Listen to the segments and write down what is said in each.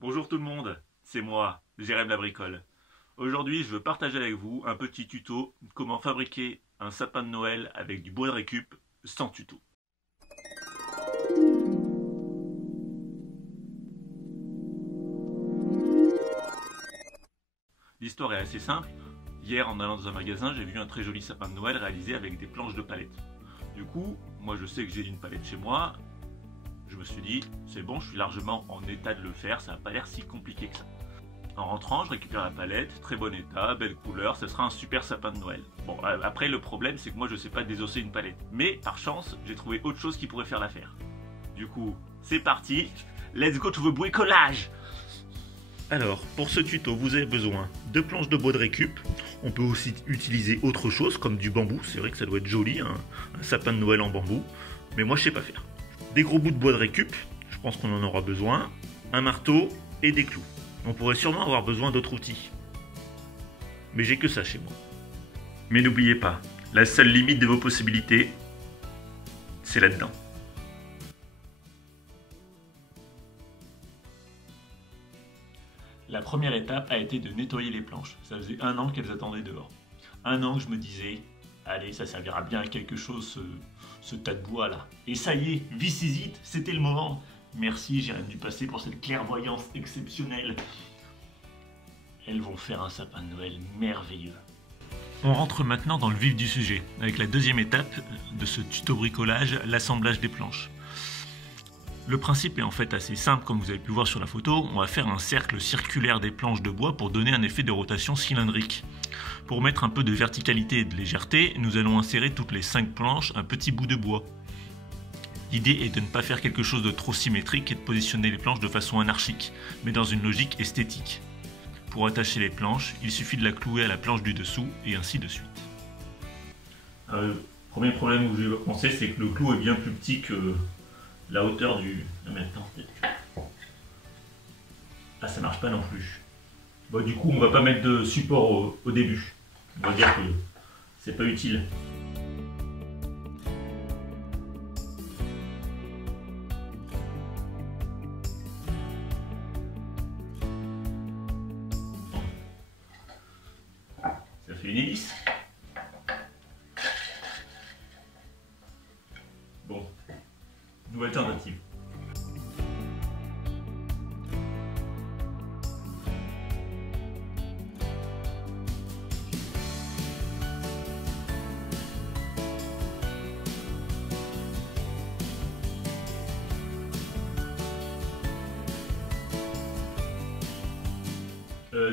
Bonjour tout le monde, c'est moi, Jérém la bricole. Aujourd'hui, je veux partager avec vous un petit tuto comment fabriquer un sapin de Noël avec du bois de récup sans tuto. L'histoire est assez simple. Hier, en allant dans un magasin, j'ai vu un très joli sapin de Noël réalisé avec des planches de palette. Du coup, moi je sais que j'ai une palette chez moi. Je me suis dit, c'est bon, je suis largement en état de le faire, ça n'a pas l'air si compliqué que ça. En rentrant, je récupère la palette, très bon état, belle couleur, ce sera un super sapin de Noël. Bon, après le problème c'est que moi je sais pas désosser une palette. Mais par chance, j'ai trouvé autre chose qui pourrait faire l'affaire. Du coup, c'est parti, let's go to the bricolage. Alors, pour ce tuto, vous avez besoin de planches de bois de récup. On peut aussi utiliser autre chose comme du bambou, c'est vrai que ça doit être joli, un sapin de Noël en bambou. Mais moi je sais pas faire. Des gros bouts de bois de récup, je pense qu'on en aura besoin, un marteau et des clous. On pourrait sûrement avoir besoin d'autres outils. Mais j'ai que ça chez moi. Mais n'oubliez pas, la seule limite de vos possibilités, c'est là-dedans. La première étape a été de nettoyer les planches. Ça faisait 1 an qu'elles attendaient dehors. 1 an que je me disais, allez, ça servira bien à quelque chose, ce tas de bois là. Et ça y est, this is it, c'était le moment. Merci Jérém du passé pour cette clairvoyance exceptionnelle. Elles vont faire un sapin de Noël merveilleux. On rentre maintenant dans le vif du sujet, avec la deuxième étape de ce tuto bricolage, l'assemblage des planches. Le principe est en fait assez simple, comme vous avez pu voir sur la photo. On va faire un cercle circulaire des planches de bois pour donner un effet de rotation cylindrique. Pour mettre un peu de verticalité et de légèreté, nous allons insérer toutes les 5 planches un petit bout de bois. L'idée est de ne pas faire quelque chose de trop symétrique et de positionner les planches de façon anarchique, mais dans une logique esthétique. Pour attacher les planches, il suffit de la clouer à la planche du dessous et ainsi de suite. Le premier problème où je vais penser, c'est que le clou est bien plus petit que la hauteur du... Ah, ça marche pas non plus. Bon, du coup, on va pas mettre de support au début. On va dire que c'est pas utile. Ça fait une hélice. Bon, nouvelle tentative.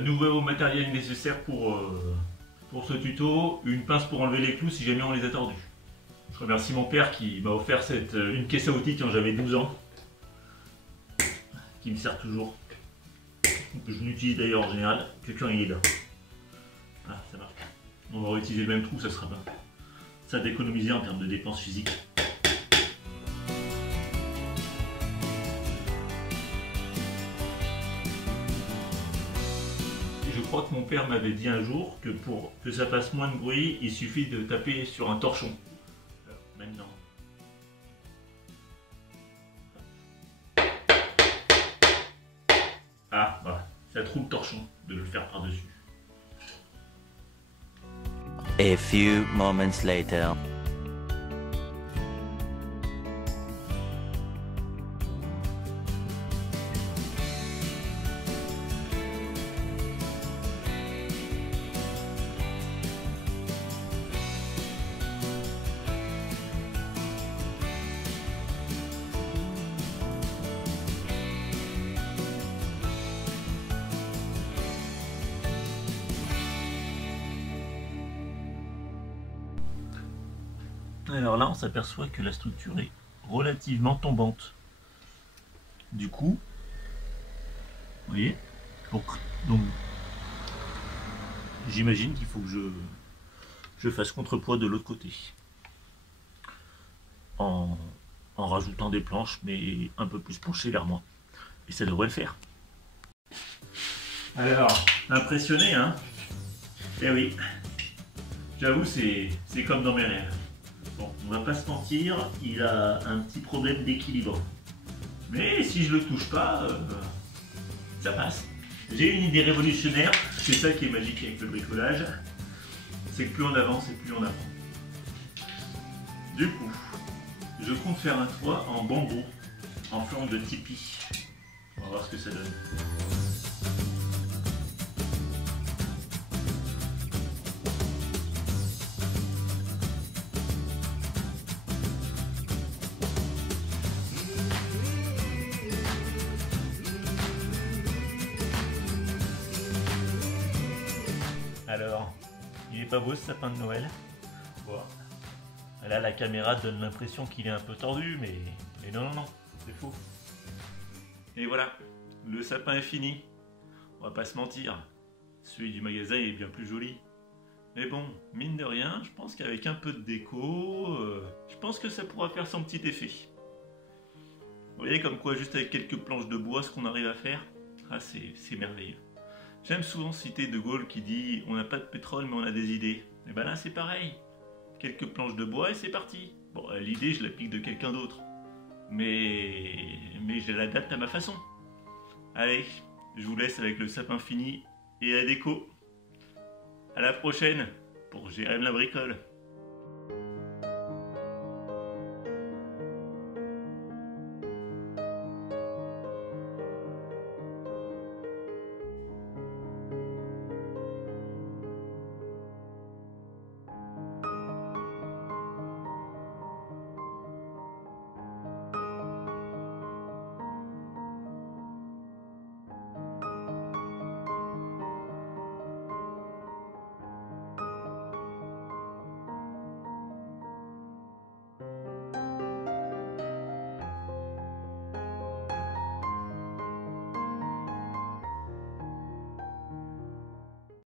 Nouveau matériel nécessaire pour ce tuto, une pince pour enlever les clous si jamais on les a tordus. Je remercie mon père qui m'a offert une caisse à outils quand j'avais 12 ans, qui me sert toujours, que je n'utilise d'ailleurs en général que quand il est là. Ah, ça marche. On va réutiliser le même trou, ça sera pas. Ça d'économiser en termes de dépenses physiques. Je crois que mon père m'avait dit un jour que pour que ça fasse moins de bruit, il suffit de taper sur un torchon. Maintenant. Ah, voilà. Ça trouve le torchon de le faire par-dessus. A few moments later. Alors là, on s'aperçoit que la structure est relativement tombante. Du coup, vous voyez, donc j'imagine qu'il faut que je fasse contrepoids de l'autre côté. En rajoutant des planches, mais un peu plus penchées vers moi. Et ça devrait le faire. Alors, impressionné, hein? Eh oui, j'avoue, c'est comme dans mes rêves. Bon, on va pas se mentir, il a un petit problème d'équilibre. Mais si je le touche pas, ça passe. J'ai une idée révolutionnaire, c'est ça qui est magique avec le bricolage, c'est que plus on avance et plus on apprend. Du coup, je compte faire un toit en bambou, en forme de tipi. On va voir ce que ça donne. Alors, il est pas beau ce sapin de Noël? Bon. Là, la caméra donne l'impression qu'il est un peu tordu, mais non, c'est faux. Et voilà, le sapin est fini. On va pas se mentir, celui du magasin est bien plus joli. Mais bon, mine de rien, je pense qu'avec un peu de déco, je pense que ça pourra faire son petit effet. Vous voyez comme quoi, juste avec quelques planches de bois, ce qu'on arrive à faire, ah, c'est merveilleux. J'aime souvent citer De Gaulle qui dit « On n'a pas de pétrole, mais on a des idées ». Et ben là, c'est pareil. Quelques planches de bois et c'est parti. Bon, l'idée, je la pique de quelqu'un d'autre. Mais je l'adapte à ma façon. Allez, je vous laisse avec le sapin fini et la déco. À la prochaine pour Jérém la bricole.